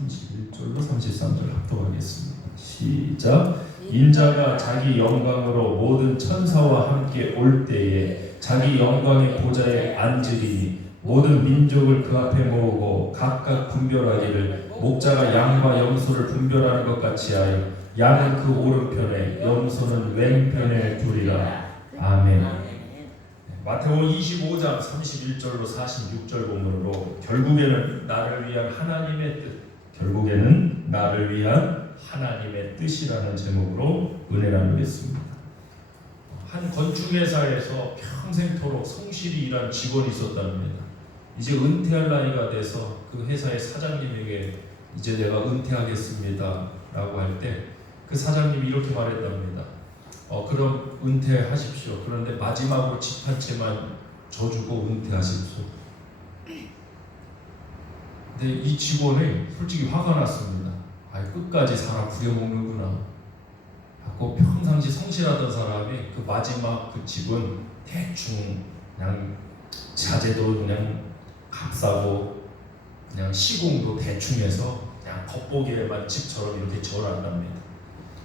31절로 33절 합독하겠습니다. 시작. 인자가 자기 영광으로 모든 천사와 함께 올 때에 자기 영광의 보좌에 앉으리니 모든 민족을 그 앞에 모으고 각각 분별하기를 목자가 양과 염소를 분별하는 것 같이 하여 양은 그 오른편에 염소는 왼편에 두리라. 아멘. 마태복음 25장 31절로 46절 본문으로 결국에는 나를 위한 하나님의 뜻이라는 제목으로 은혜 나누겠습니다. 한 건축회사에서 평생토록 성실히 일한 직원이 있었답니다. 이제 은퇴할 나이가 돼서 그 회사의 사장님에게 이제 내가 은퇴하겠습니다 라고 할 때 그 사장님이 이렇게 말했답니다. 그럼 은퇴하십시오. 그런데 마지막으로 집 한 채만 져주고 은퇴하십시오. 근데 이 직원이 솔직히 화가 났습니다. 끝까지 사람 부려먹는구나. 하고 평상시 성실하던 사람이 그 마지막 그 집은 대충 그냥 자재도 그냥 값싸고 그냥 시공도 대충 해서 그냥 겉보기에만 집처럼 이렇게 지어놨답니다.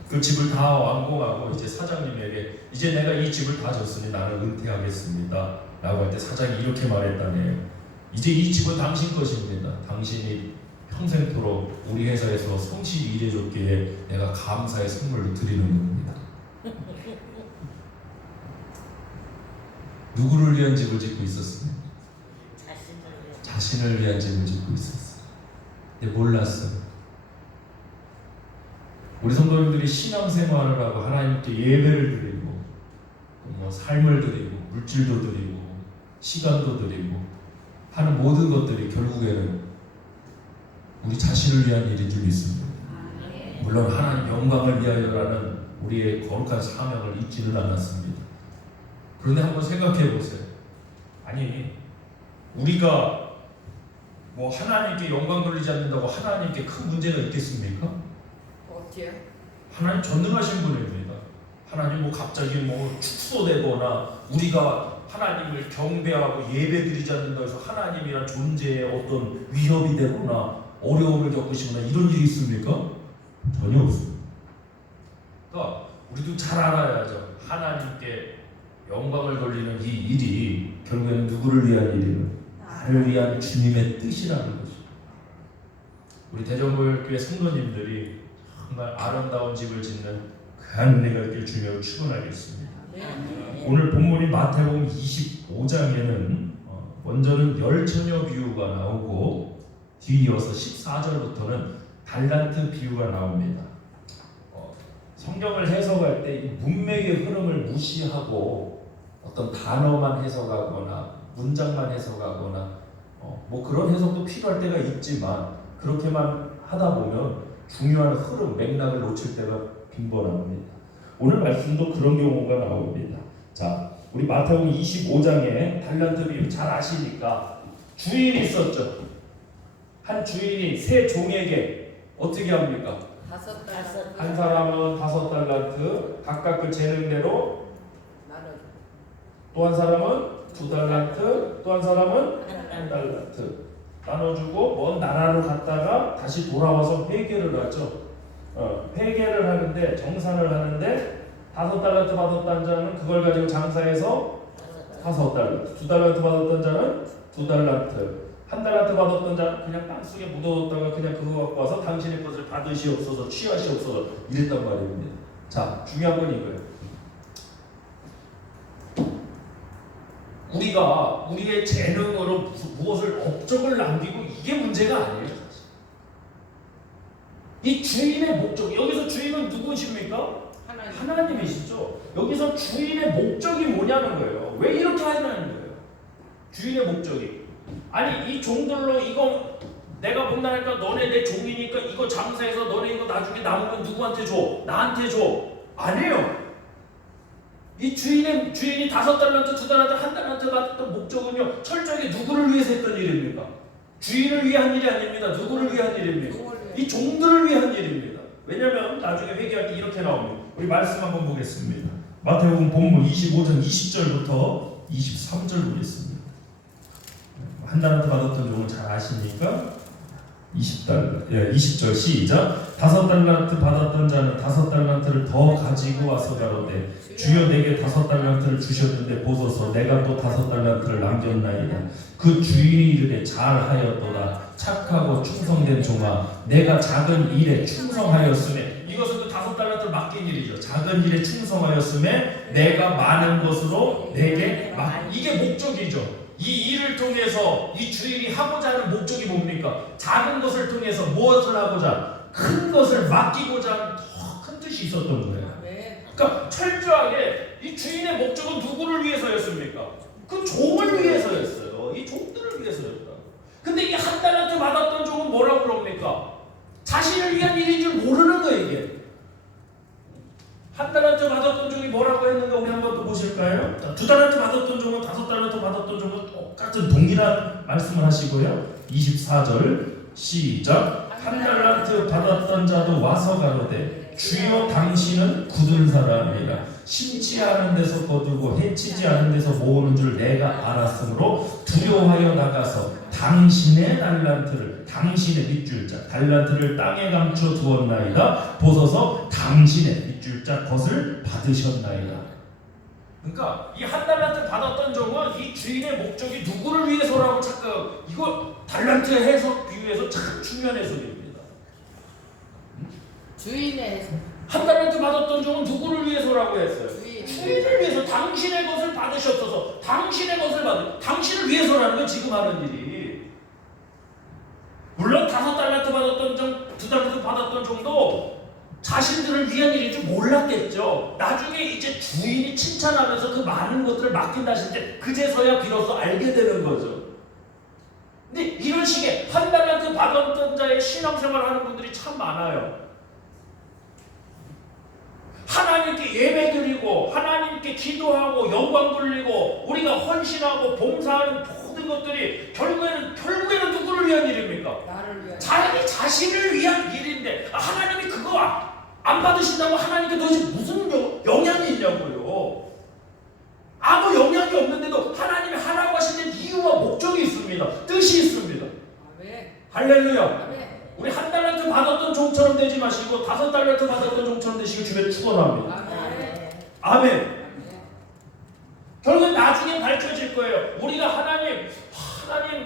그 집을 다 완공하고 이제 사장님에게 이제 내가 이 집을 다 졌으니 나는 은퇴하겠습니다 라고 할 때 사장이 이렇게 말했다네요. 이제 이 집은 당신 것입니다. 당신이 평생토록 우리 회사에서 성실히 일해줬기에 내가 감사의 선물로 드리는 겁니다. 누구를 위한 집을 짓고 있었습니까? 자신을 위한 집을 짓고 있었어요. 근데 몰랐어요. 우리 성도님들이 신앙생활을 하고 하나님께 예배를 드리고 삶을 드리고 물질도 드리고 시간도 드리고 하는 모든 것들이 결국에는 우리 자신을 위한 일인 줄 믿습니다. 물론 하나님 영광을 위하여라는 우리의 거룩한 사명을 잊지는 않았습니다. 그런데 한번 생각해 보세요. 아니 우리가 하나님께 영광 돌리지 않는다고 하나님께 큰 문제가 있겠습니까? 하나님 전능하신 분입니다. 하나님 갑자기 축소되거나 우리가 하나님을 경배하고 예배드리지 않는다고 해서 하나님이란 존재에 어떤 위협이 되거나 어려움을 겪으시거나 이런 일이 있습니까? 전혀 없습니다. 그러니까 우리도 잘 알아야죠. 하나님께 영광을 돌리는 이 일이 결국에는 누구를 위한 일이에요? 나를 위한 주님의 뜻이라는 것입니다. 우리 대전교회 성도님들이 정말 아름다운 집을 짓는 그 은혜가 있길 주님으로 축원하겠습니다. 오늘 본문인 마태복음 25장에는 먼저는 열처녀 비유가 나오고 뒤이어서 14절부터는 달란트 비유가 나옵니다. 성경을 해석할 때 이 문맥의 흐름을 무시하고 어떤 단어만 해석하거나 문장만 해석하거나 그런 해석도 필요할 때가 있지만 그렇게만 하다 보면 중요한 흐름, 맥락을 놓칠 때가 빈번합니다. 오늘 말씀도 그런 경우가 나옵니다. 자, 우리 마태복음 25장에 달란트 비유 잘 아시니까 주인이 있었죠. 한 주인이 세 종에게 어떻게 합니까? 한 사람은 5달란트 각각 그 재능대로, 또 한 사람은 2달란트, 또 한 사람은 1달란트 나눠주고 먼 나라로 갔다가 다시 돌아와서 회계를 하죠. 회계를 하는데 정산을 하는데 5달란트 받았다는 자는 그걸 가지고 장사해서 5달란트, 2달란트 받았던 자는 2달란트, 1달란트 받았던 자는 그냥 땅속에 묻어뒀다가 그냥 그거 갖고 와서 당신의 것을 받으시옵소서 취하시옵소서 이랬단 말입니다. 자, 중요한 건 이거예요. 우리가 우리의 재능으로 무엇을 업적을 남기고 이게 문제가 아니에요. 사실. 이 주인의 목적, 여기서 주인은 누구십니까? 하나님이시죠. 여기서 주인의 목적이 뭐냐는 거예요. 왜 이렇게 하냐는 거예요. 주인의 목적이. 아니 이 종들로 이거 내가 본다니까 너네 내 종이니까 이거 장사해서 너네 이거 나중에 남으면 누구한테 줘? 나한테 줘. 아니에요. 이 주인이 5달란트, 2달란트, 1달란트 받았던 목적은요 철저하게 누구를 위해서 했던 일입니까? 주인을 위한 일이 아닙니다. 누구를 위한 일입니까? 이 종들을 위한 일입니다. 왜냐하면 나중에 회개할 때 이렇게 나옵니다. 우리 말씀 한번 보겠습니다. 마태복음 본문 25장 20절부터 23절 보겠습니다. 1달란트 받았던 종을 잘 아시니까 20절 시작. 5달란트 받았던 자는 5달란트를 더 가지고 와서 가로되 주여 내게 5달란트를 주셨는데 보소서 내가 또 5달란트를 남겼나이다. 그 주인이 이르되 잘하였도다. 착하고 충성된 종아, 내가 작은 일에 충성하였으매. 이것은 그 5달란트를 맡긴 일이죠. 작은 일에 충성하였으매 내가 많은 것으로 내게 이게 목적이죠. 이 일을 통해서 이 주인이 하고자 하는 목적이 뭡니까? 작은 것을 통해서 무엇을 하고자? 큰 것을 맡기고자 하는 더 큰 뜻이 있었던 거예요. 그러니까 철저하게 이 주인의 목적은 누구를 위해서였습니까? 그 종을 위해서였어요. 이 종들을 위해서였다. 근데 이 한 달란트 받았던 종은 뭐라고 그럽니까? 자신을 위한 일인 줄 모르는 거예요. 이게 한 달란트 받았던 종이 뭐라고 했는가 우리 한번 또 보실까요? 2달란트 받았던 종은 5달란트 받았던 종은 똑같은 동일한 말씀을 하시고요. 24절 시작. 한 달란트 받았던 자도 와서 가로되 주여 당신은 굳은 사람이라 심지 않은 데서 거두고 해치지 않은 데서 모으는 줄 내가 알았으므로 두려워하여 나가서 당신의 달란트를 당신의 밑줄자 달란트를 땅에 감춰 두었나이다. 보소서 당신의 밑줄자 것을 받으셨나이다. 그러니까 이 한 달란트 받았던 종은 이 주인의 목적이 누구를 위해서라고 착각. 이거 달란트 해석 비유해서 참 중요한 해석입니다. 주인의 해석. 한 달란트 받았던 종은 누구를 위해서라고 했어요? 주인을 위해서. 당신의 것을 받으셨어서 당신의 것을 당신을 위해서라는 건 지금 하는 일이. 물론 5달란트 받았던 종, 2달란트 받았던 종도 자신들을 위한 일인 줄 몰랐겠죠. 나중에 이제 주인이 칭찬하면서 그 많은 것들을 맡긴다 하실 때 그제서야 비로소 알게 되는 거죠. 근데 이런 식의 한 달란트 받았던 자의 신앙생활을 하는 분들이 참 많아요. 하나님께 예배드리고 하나님께 기도하고 영광 돌리고 우리가 헌신하고 봉사하는 모든 것들이 결국에는 누구를 위한 일입니까? 나를 위한. 자기 자신을 위한 일인데 하나님이 그거 안 받으신다고 하나님께 도대체 무슨 영향이 있냐고요. 아무 영향이 없는데도 하나님이 하라고 하시는 이유와 목적이 있습니다. 뜻이 있습니다. 아멘. 할렐루야. 아멘. 우리 한 달란트 받았던 종처럼 되지 마시고 5달란트 받았던 종처럼 되시길 주변에 축원합니다. 아멘. 아멘. 결국 나중에 밝혀질 거예요. 우리가 하나님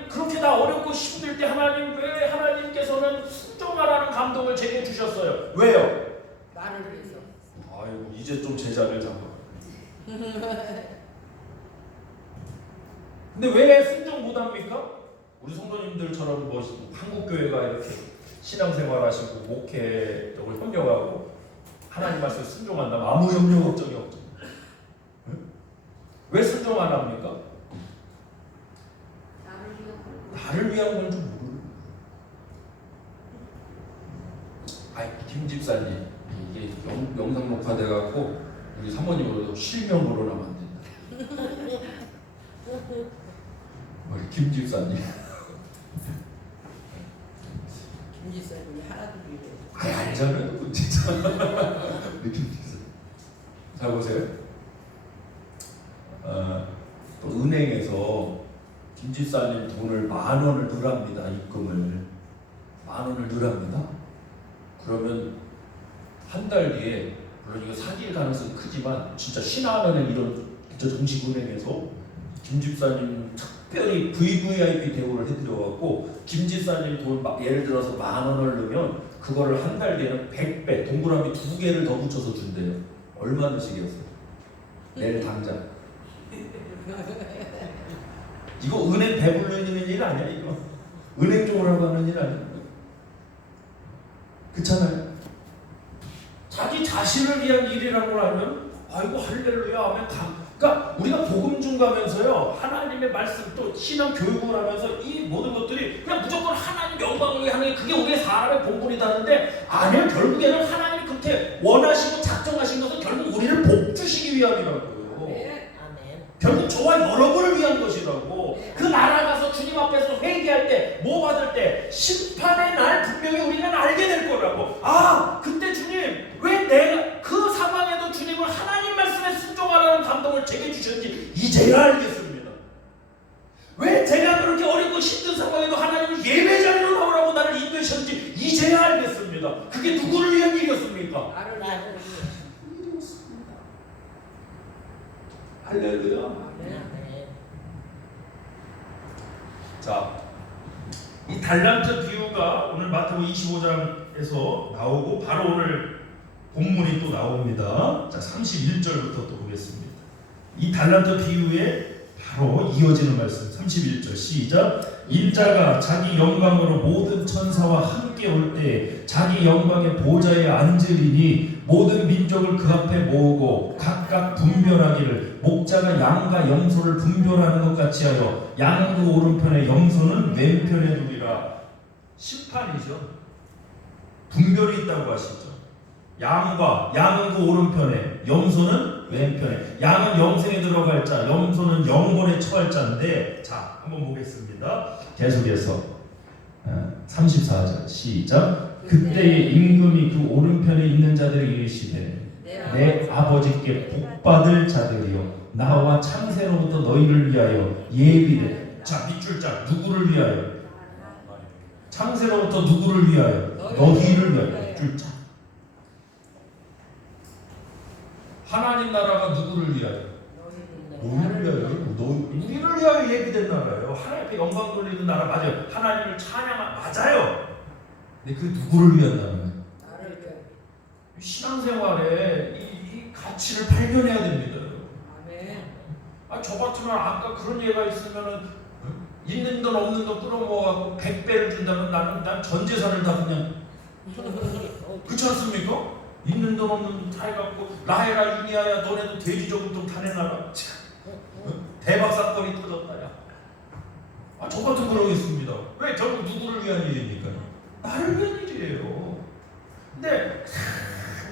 그렇게 나 어렵고 힘들 때 하나님 왜 하나님께서는 순종하라는 감동을 제게 주셨어요? 왜요? 나를 위해서. 아이고 이제 좀 제자를 잡아. 근데 왜 순종 못합니까? 우리 성도님들처럼 뭐 한국교회가 이렇게 신앙생활하시고 목회적으로 협력하고 하나님 말씀 순종한다면 아무 염려 걱정이 없죠. 응? 왜 순종 안 합니까? 나를 위한 건 좀 모르는. 김 집사님 이게 영상 녹화돼 갖고 우리 사모님으로도 실명으로 나면 안 된다. 김 집사님. 김지사님이 하나도 미래. 알잖아요, 진짜. 우리 김 집사. 자 보세요. 또 은행에서 김 집사님 돈을 10,000원을 넣으랍니다. 입금을 10,000원을 넣으랍니다. 그러면 한 달 뒤에 물론 이거 사기일 가능성이 크지만 진짜 신한은행 이런 진짜 정식은행에서 김 집사님 특별히 VVIP 대우를 해드려갖고 김 집사님 돈 예를 들어서 10,000원을 넣으면 그거를 한 달 뒤에는 100배 동그라미 2개를 더 붙여서 준대요. 얼마 넣으시겠어요? 내일 당장. 이거 은행 배불리는 일 아니야 이거. 은행 쪽으로 하는 일 아니야. 그렇잖아요. 자기 자신을 위한 일이라고 하면 아이고 할렐루야 하면 그러니까 우리가 복음 중가면서요 하나님의 말씀 또 신앙 교육을 하면서 이 모든 것들이 그냥 무조건 하나님 영광을 위해 하는 게 그게 우리의 사람의 본분이다는데 아니요 결국에는 하나님이 그렇게 원하시고 작정하신 것은 결국 우리를 복 주시기 위함이라고요. 결국 저와 여러분을 위한 것이라고. 그 나라 가서 주님 앞에서 회개할 때 뭐 받을 때 심판의 날 분명히 우리가 알게 될 거라고. 그때 주님 왜 내가 그 상황에도 주님을 하나님 말씀에 순종하라는 감동을 제게 주셨는지 이제야 알겠습니다. 왜 제가 그렇게 어렵고 힘든 상황에도 하나님을 예배자리로 나오라고 나를 인도해 일이었습니다. 그게 누구를 위한 일이었습니까? 나를 위해서. 일이었습니다. 할렐루야. 아멘. 자, 이 달란트 비유가 오늘 마태복음 25장에서 나오고 바로 오늘 본문이 또 나옵니다. 자, 31절부터 또 보겠습니다. 이 달란트 비유에 바로 이어지는 말씀 31절 시작. 인자가 자기 영광으로 모든 천사와 함께 올 때 자기 영광의 보좌에 앉으리니 모든 민족을 그 앞에 모으고 각각 분별하기를 목자가 양과 염소를 분별하는 것 같이 하여 양은 그 오른편에 염소는 왼편에 두리라. 심판이죠. 분별이 있다고 하시죠. 양은 그 오른편에, 염소는 왼편에. 양은 영생에 들어갈 자, 염소는 영원에 처할 자인데, 자, 한번 보겠습니다. 계속해서 34절 시작. 그때의 임금이 그 오른편에 있는 자들에게 이르시되 내 아버지께 복받을 자들이여 나와 창세로부터 너희를 위하여 예비된. 자, 밑줄 자 누구를 위하여? 창세로부터 누구를 위하여? 너희를 위하여. 밑줄 자. 하나님 나라가 누구를 위하여? 너희를 위하여. 우리를 위하여 예비된 나라예요. 하나님 앞에 영광 돌리는 나라 맞아요. 하나님을 찬양하 맞아요. 근데 그 누구를 위한 나라예요? 나를 위하여. 신앙생활에 이 가치를 발견해야 됩니다. 아멘. 저 같으면 아까 그런 예가 있으면은 있는 돈 없는 돈 끌어모아갖고 100배를 준다면 난 전 재산을 다 그냥 그렇지 않습니까? 있는 돈 없는 돈 다 해갖고 라헬아 유니아야 너네도 돼지 저금통 다 내놔라. 대박 사건이 터졌다야. 저 같은 그러겠습니다. 왜 결국 누구를 위한 일입니까? 나를 위한 일이에요. 근데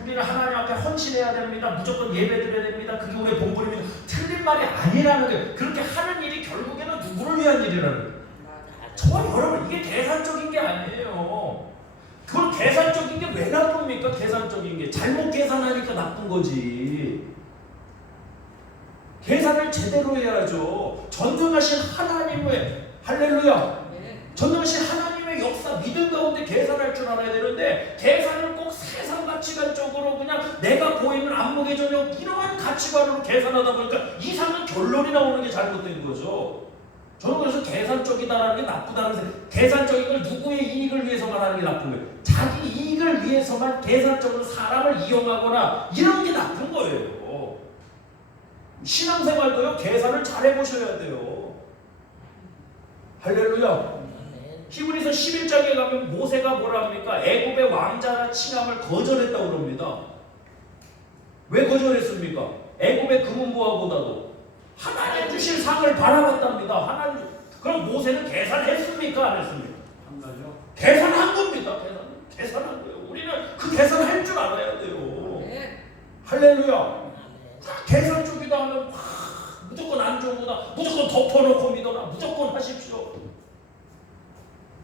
우리는 하나님 앞에 헌신해야 됩니다. 무조건 예배드려야 됩니다. 그게 우리의 본분입니다. 틀린 말이 아니라는 게 그렇게 하는 일이 결국에는 누구를 위한 일이라는 거예요. 저와 여러분 이게 계산적인 게 아니에요. 그걸 계산적인 게 왜 나쁩니까? 계산적인 게 잘못 계산하니까 나쁜 거지. 계산을 제대로 해야죠. 전능하신 하나님의 할렐루야. 전능하신 하나님의 역사 믿음 가운데 계산할 줄 알아야 되는데 계산을 꼭 세상 가치관적으로 그냥 내가 보이는 안목의 저녁 이러한 가치관으로 계산하다 보니까 이상한 결론이 나오는 게 잘못된 거죠. 저는 그래서 계산적이다라는 게 나쁘다는 생각. 계산적인 걸 누구의 이익을 위해서만 하는 게 나쁜 거예요. 자기 이익을 위해서만 계산적으로 사람을 이용하거나 이런 게 나쁜 거예요. 신앙생활도요 계산을 잘 해보셔야 돼요. 할렐루야. 히브리서 11장에 가면 모세가 뭐라 합니까? 애굽의 왕자나 칭함을 거절했다고 그럽니다. 왜 거절했습니까? 애굽의 금은보화보다도 하나님 주실 상을 바라봤답니다. 하나님. 그럼 모세는 계산했습니까? 안 했습니까? 계산한 겁니다. 계산한 거예요. 우리는 그 계산할 줄 알아야 돼요. 할렐루야. 계산 쪽이다 하면 무조건 안 좋은 거다. 무조건 덮어놓고 믿어라. 무조건 하십시오.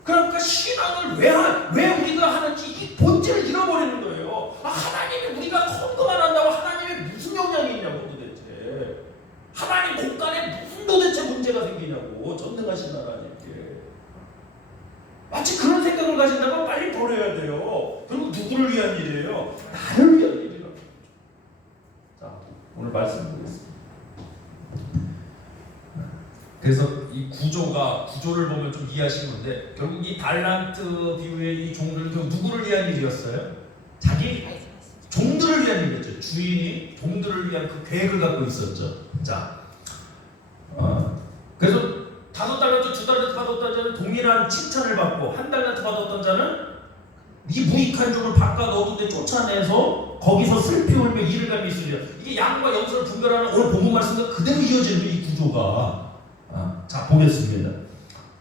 그러니까 신앙을 왜 우리가 하는지 이 본질을 잃어버리는 거예요. 하나님이 우리가 헌금만 한다고 하나님의 무슨 영향이 있냐고 도대체. 하나님 공간에 무슨 도대체 문제가 생기냐고. 전능하신 하나님께. 마치 그런 생각을 가진다면 빨리 버려야 돼요. 그리고 누구를 위한 일이에요? 나를 위한 일이라고. 자, 오늘 말씀 보겠습니다. 그래서 이 구조를 보면 좀 이해하시는 건데 결국 이 달란트 비유의 이 종들도 누구를 위한 일이었어요? 자기 종들을 위한 일이었죠. 주인이 종들을 위한 그 계획을 갖고 있었죠. 자, 그래서 5달란트, 2달란트 받았던 자는 동일한 칭찬을 받고 1달란트 받았던 자는 이 무익한 종을 바꿔 넣어둔데 쫓아내서 거기서 슬피 울며 이를 감히 있으리라. 이게 양과 염소를 분별하는 오늘 본문 말씀과 그대로 이어지는 이 구조가. 자, 보겠습니다.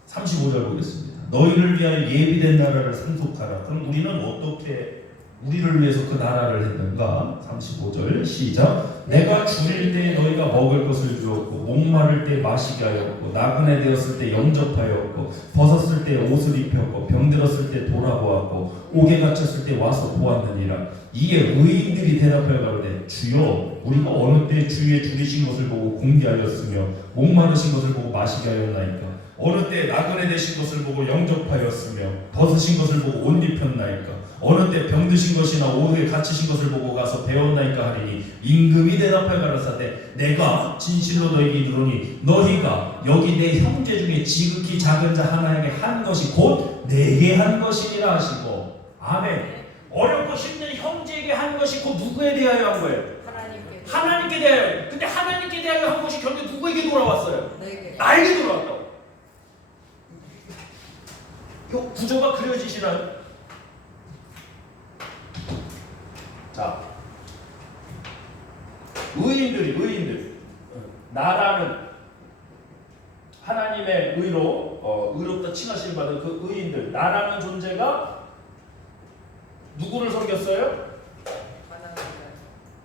35절 보겠습니다. 너희를 위하여 예비된 나라를 상속하라. 그럼 우리는 어떻게 우리를 위해서 그 나라를 했는가? 35절 시작. 내가 줄일 때 너희가 먹을 것을 주었고 목마를 때 마시게 하였고 나그네 되었을 때 영접하였고 벗었을 때 옷을 입혔고 병들었을 때 돌아보았고 옥에 갇혔을 때 와서 보았느니라. 이에 의인들이 대답하여 가로되 주여 우리가 어느 때 주의 줄이신 것을 보고 공개하였으며 목마르신 것을 보고 마시게 하였나이까. 어느 때 나그네 되신 것을 보고 영접하였으며 벗으신 것을 보고 옷 입혔나이까. 어느 때 병드신 것이나 오후에 갇히신 것을 보고 가서 배웠나이까 하리니 임금이 대답하여 가라사대 내가 진실로 너희에게 이르노니 너희가 여기 내 형제 중에 지극히 작은 자 하나에게 한 것이 곧 내게 한 것이니라 하시고. 아멘. 어렵고 힘든 형제에게 한 것이 곧 누구에 대하여 한 거예요? 하나님께 대하여. 근데 하나님께 대하여 한 것이 결국 누구에게 돌아왔어요? 나에게 돌아왔다고. 이 구조가 그려지시나요? 자, 의인들 나라는 하나님의 의로 의롭다 칭하심을 받은 그 의인들, 나라는 존재가 누구를 섬겼어요?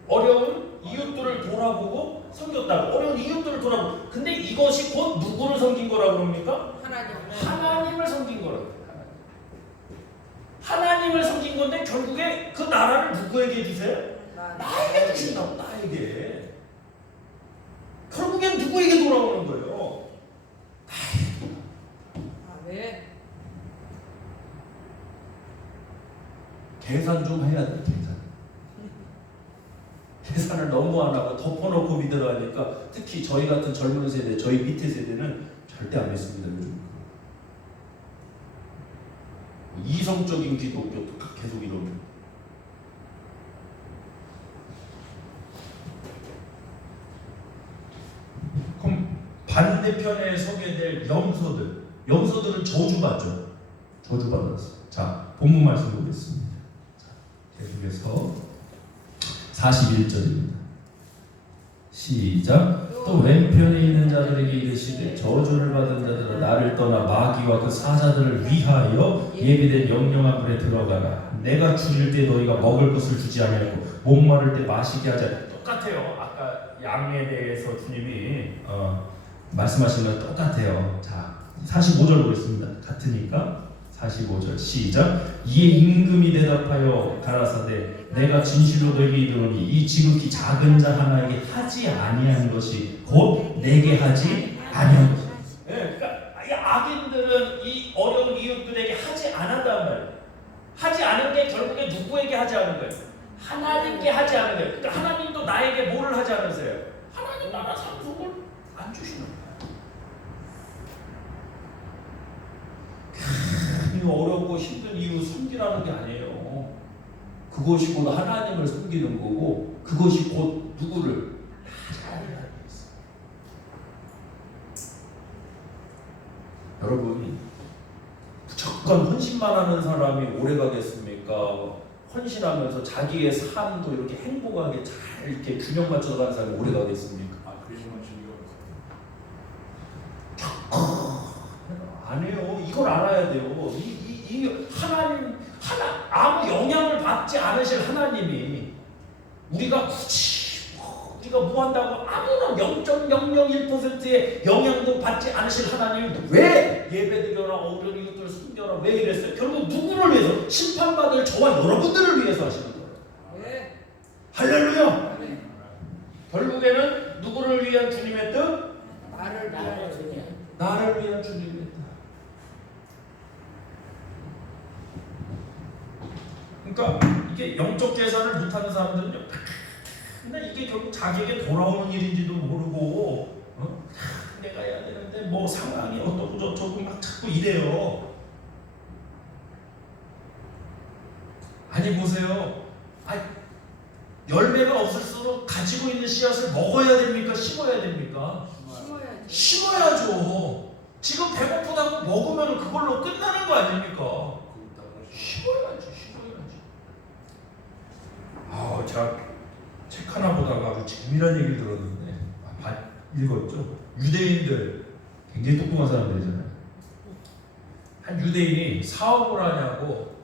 어려운 이웃들을 돌아보고 섬겼다고. 어려운 이웃들을 돌아보고. 근데 이것이 곧 누구를 섬긴 거라고 그럽니까? 하나님을 섬긴 거라고. 하나님을 섬긴 건데 결국에 그 나라를 누구에게 주세요? 나에게 주신다고. 나에게. 결국엔 누구에게 돌아오는 거예요? 아멘. 계산 좀 해야 돼. 계산을 너무 안 하고 덮어놓고 믿으라 하니까 특히 저희 같은 젊은 세대, 저희 밑에 세대는 절대 안 믿습니다. 요즘 이성적인 기독교 계속 이러면. 그럼 반대편에 서게 될 염소들은 저주받죠. 저주받았어. 자, 본문 말씀 보겠습니다. 계속해서 41절입니다. 시작. 또 왼편에 있는 자들에게 이르시되 저주를 받은 자들아 나를 떠나 마귀와 그 사자들을 위하여 예비된 영영한 물에 들어가라. 내가 줄일 때 너희가 먹을 것을 주지 아니하고 목마를 때 마시게 하자. 똑같아요. 아까 양에 대해서 주님이 말씀하신 건 똑같아요. 자, 45절 보겠습니다. 같으니까 45절 시작. 이에 임금이 대답하여 가라사대 내가 진실로 너에게 이르노니 이 지극히 작은 자 하나에게 하지 아니한 것이 곧 내게 하지 아니한 것이다. 네, 그러니까 이 악인들은 이 어려운 이웃들에게 하지 않았단 말이에요. 하지 않은 게 결국에 누구에게 하지 않은 거예요? 하나님께 하지 않은 거예요. 그러니까 하나님도 나에게 뭐를 하지 않으세요? 하나님 나라 상속을 안 주시는 거예요. 어렵고 힘든 이유 섬기라는 게 아니에요. 그것이 곧 하나님을 섬기는 거고 그것이 곧 누구를? 여러분, 무조건 헌신만 하는 사람이 오래 가겠습니까? 헌신하면서 자기의 삶도 이렇게 행복하게 잘 이렇게 균형 맞춰서 가는 사람이 오래 가겠습니까? 아니에요. 이걸 알아야 돼요. 이 하나님 아무 영향을 받지 않으실 하나님이 우리가 굳이 우리가 뭐 한다고 아무런 0.001%의 영향도 받지 않으실 하나님이 왜 예배드려라 어려운 이웃들을 섬겨라 왜 이랬어요? 결국 누구를 위해서? 심판받을 저와 여러분들을 위해서 하시는 거예요. 네. 할렐루야. 네. 결국에는 누구를 위한 주님의 뜻? 나를 위한 주님. 나를 위한 주님의 뜻. 그러니까 이게 영적 계산을 못하는 사람들은요. 근데 이게 결국 자기에게 돌아오는 일인지도 모르고 내가 해야 되는데 뭐 상황이 어떻고 저쩌고 막 자꾸 이래요. 아니 보세요. 열매가 없을수록 가지고 있는 씨앗을 먹어야 됩니까? 심어야 됩니까? 심어야죠. 지금 배고프다고 먹으면 그걸로 끝나는 거 아닙니까? 심어야지. 제가 책 하나 보다가 아주 재미난 얘기를 들었는데 읽었죠. 유대인들 굉장히 똑똑한 사람들이잖아요. 한 유대인이 사업을 하냐고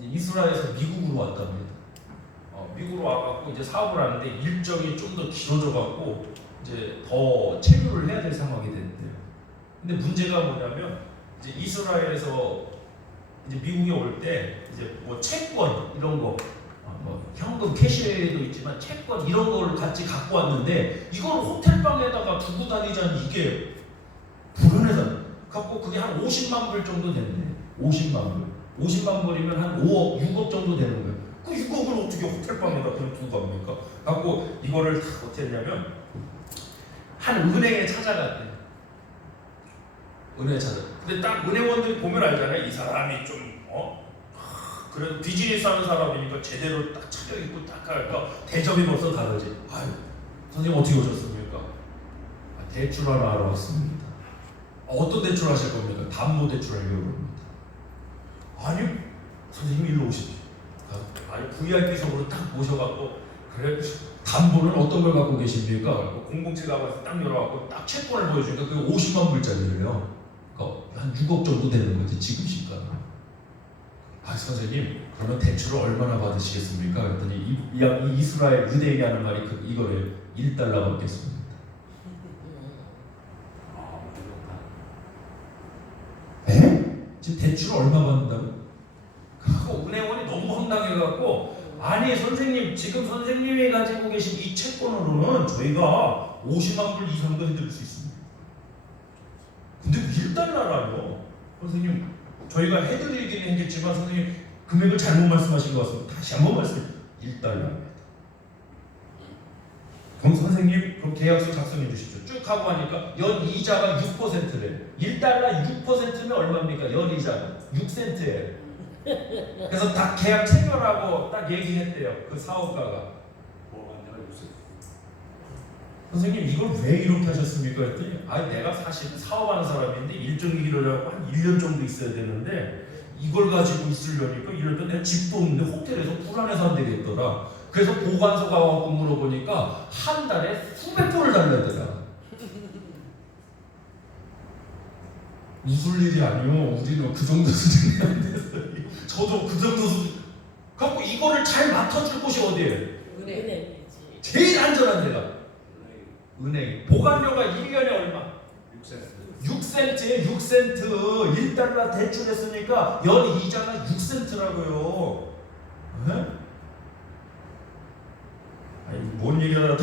이스라엘에서 미국으로 왔답니다. 미국으로 와갖고 이제 사업을 하는데 일정이 좀 더 길어져갖고 이제 더 체류를 해야 될 상황이 됐대요. 근데 문제가 뭐냐면 이제 이스라엘에서 이제 미국에 올 때 이제 뭐 채권 이런 거 뭐 현금 캐시도 있지만 채권 이런 걸 같이 갖고 왔는데 이걸 호텔방에다가 두고 다니자니 이게 불안해서 갖고 그게 한 50만 불 정도 된대. 50만 불. 50만 불이면 한 5억, 6억 정도 되는 거예요. 그 6억을 어떻게 호텔방에다 그냥 두고 갑니까? 갖고 이거를 다 어떻게 했냐면 한 은행에 찾아갔대. 은행에 찾아. 근데 딱 은행원들이 보면 알잖아요. 이 사람이 좀 그래도 비즈니스 하는 사람이니까 제대로 딱 차려입고 딱 갈까 대접이 벌써 다르지. 아유, 선생님 어떻게 오셨습니까? 대출 하나 하러 왔습니다. 어떤 대출 하실 겁니까? 담보 대출 하려고 합니다. 아니, 선생님 일로 오십시오. 아니, VIP석으로 딱 모셔갖고 그래, 담보는 어떤 걸 갖고 계십니까? 007가 와서 딱 열어갖고 딱 채권을 보여주니까 그게 50만 불짜리래요. 그러니까 한 6억 정도 되는 거지, 지금 시가는. 아, 선생님, 그러면 대출을 얼마나 받으시겠습니까? 그랬더니 이 이스라엘 은행이 하는 말이 이거래요. 1달러 받겠습니다. 에? 지금 대출을 얼마 받는다고? 그거 은행원이 너무 황당해갖고, 아니 선생님, 지금 선생님이 가지고 계신 이 채권으로는 저희가 50만 불 이상도 해드릴 수 있습니다. 근데 1달러라뇨? 선생님, 저희가 해드리기는 했겠지만 선생님 금액을 잘못 말씀하신 것 같습니다. 다시 한번 말씀해. 1달러입니다. 그럼 선생님, 그럼 계약서 작성해 주십시오. 쭉 하고 하니까 연 이자가 6%래. 1달러 6%면 얼마입니까? 연 이자가 6센트예요. 그래서 딱 계약 체결하고 딱 얘기했대요. 그 사업가가. 선생님, 이걸 왜 이렇게 하셨습니까? 했더니 내가 사실은 사업하는 사람인데 일정 기간이라고 한 1년 정도 있어야 되는데 이걸 가지고 있으려니까 이럴 때 내가 집도 없는데 호텔에서 불안해서 안 되겠더라. 그래서 보관소 가고 물어보니까 한 달에 수백 불을 달라더라. 웃을 일이 아니요. 우리는 그 정도 수준이 안 됐어요. 저도 그 정도 수준. 갖고 이거를 잘 맡아줄 곳이 어디예요? 은행. 제일 안전한 데가 은행. 보관료가 1년에 얼마? 6센트에 6센트. 1달러 대출했으니까 연 이자가 6센트라고요. 에? 아니, 뭔 얘기하다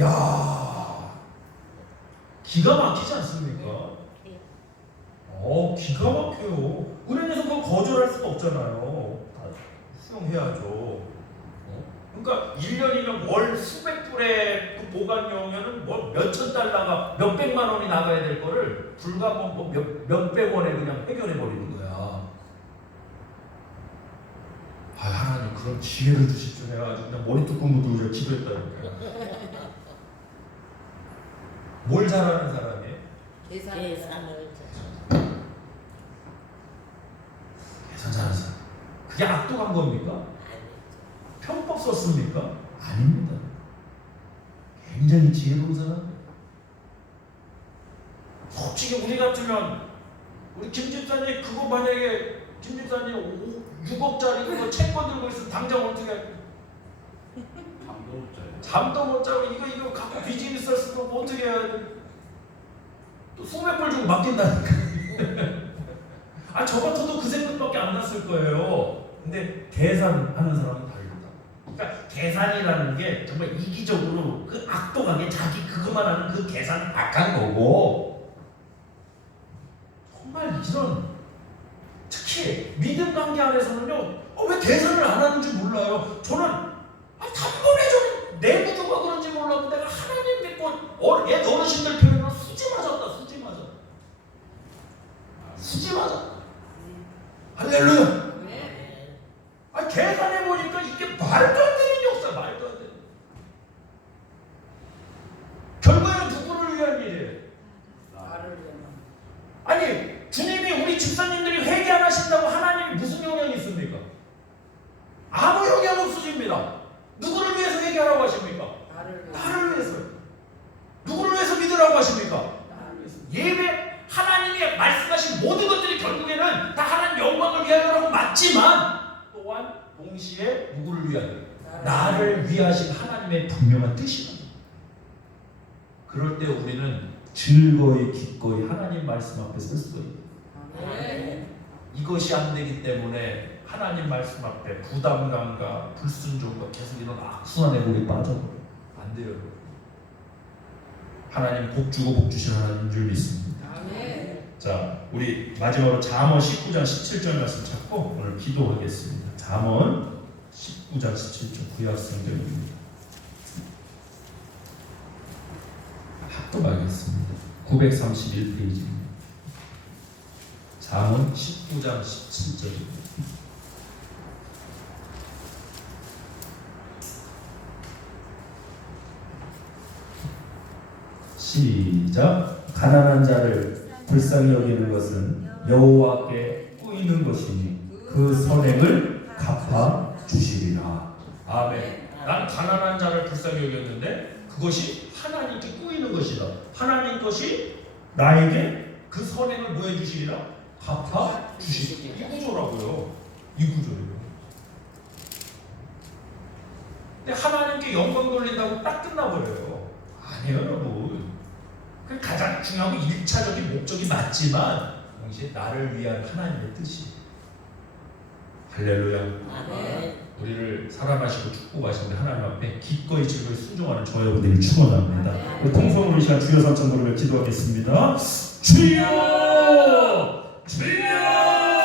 야, 기가 막히지 않습니까? 기가 막혀요. 은행에서 그거 거절할 수가 없잖아요. 다 수용해야죠. 그러니까 1년이면 월 수백 불의 그 보관료면은 뭐 몇천 달러가 몇백만 원이 나가야 될 거를 불과 몇백 원에 그냥 해결해 버리는 거야. 하나님 그런 지혜를 주십시오 해가지고 그냥 머리 뚜껑 두드려 기도했다니까요. 뭘 잘하는 사람이에요? 계산을 계산 잘하는 사람. 그게 악독한 겁니까? 편법 썼습니까? 아닙니다. 굉장히 지혜로운 사람. 솔직히 우리 같으면 우리 김 집사님 그거 만약에 김 집사님 6억짜리 그거 채권 들고 있으면 당장 어떻게 할까요? 잠도 못 자고 이거 갖고 비즈니스 했으면 뭐 어떻게 해야 돼? 또 수백 불 주고 맡긴다니까. 저 같아도 그 생각밖에 안 났을 거예요. 근데 계산하는 사람은 다르다. 그러니까 계산이라는 게 정말 이기적으로 그 악독하게 자기 그것만 하는 그 계산은 악한 거고, 정말 이런 특히 믿음 관계 안에서는요, 왜 계산을 안 하는지 몰라요. 저는 단번에 저는 내 구조가 그런지 몰랐는데 내가 하나님 믿고 옛 어르신들 표현으로 수지 맞았다. 수지 맞았다. 할렐루야. 계산해 보니까 이게 말도 안 되는 역사, 말도 안 되는. 결과는 누구를 위한 일이에요? 나를 위한. 아니, 주님이 우리 집사님들이 회개 안 하신다고 하나님이 무슨 영향이 있습니까? 아무 영향 없으십니다. 누구를 위해서 회개하라고 하십니까? 나를 위해서요. 누구를 위해서 믿으라고 하십니까? 나를 위해서. 예배, 하나님이 말씀하신 모든 것들이 결국에는 다 하나님 영광을 위하여라고 맞지만 또한 동시에 누구를 위하여? 나를 위하신 하나님의 분명한 뜻이다. 그럴 때 우리는 즐거이 기꺼이 하나님 말씀 앞에 설 수가 있다. 이것이 안 되기 때문에 하나님 말씀 앞에 부담감과 불순종과 계속 이런 악순환에 우리 빠져버려요. 안 돼요. 하나님 복 주고 복 주신 하나님인 줄 믿습니다. 아멘. 자, 우리 마지막으로 잠언 19장 17절 말씀 찾고 오늘 기도하겠습니다. 잠언 19장 17절 구약 성경입니다. 합독하겠습니다. 931페이지입니다. 잠언 19장 17절입니다. 시작. 가난한 자를 불쌍히 여기는 것은 여호와께 꾸이는 것이니 그 선행을 갚아 주시리라. 아멘. 난 가난한 자를 불쌍히 여겼는데 그것이 하나님께 꾸이는 것이다. 하나님 것이 나에게 그 선행을 뭐 해주시리라? 갚아 주시리라. 이 구조라고요. 이 구조예요. 근데 하나님께 영광 돌린다고 딱 끝나버려요. 아니에요, 여러분. 그 가장 중요하고 1차적인 목적이 맞지만 동시에 나를 위한 하나님의 뜻이. 할렐루야. 아멘. 우리를 사랑하시고 축복하시는데 하나님 앞에 기꺼이 즐거이 순종하는 저와 여러분들을 축원합니다. 우리 통성으로 이 시간 주여 삼천 노래를 기도하겠습니다. 주여 주여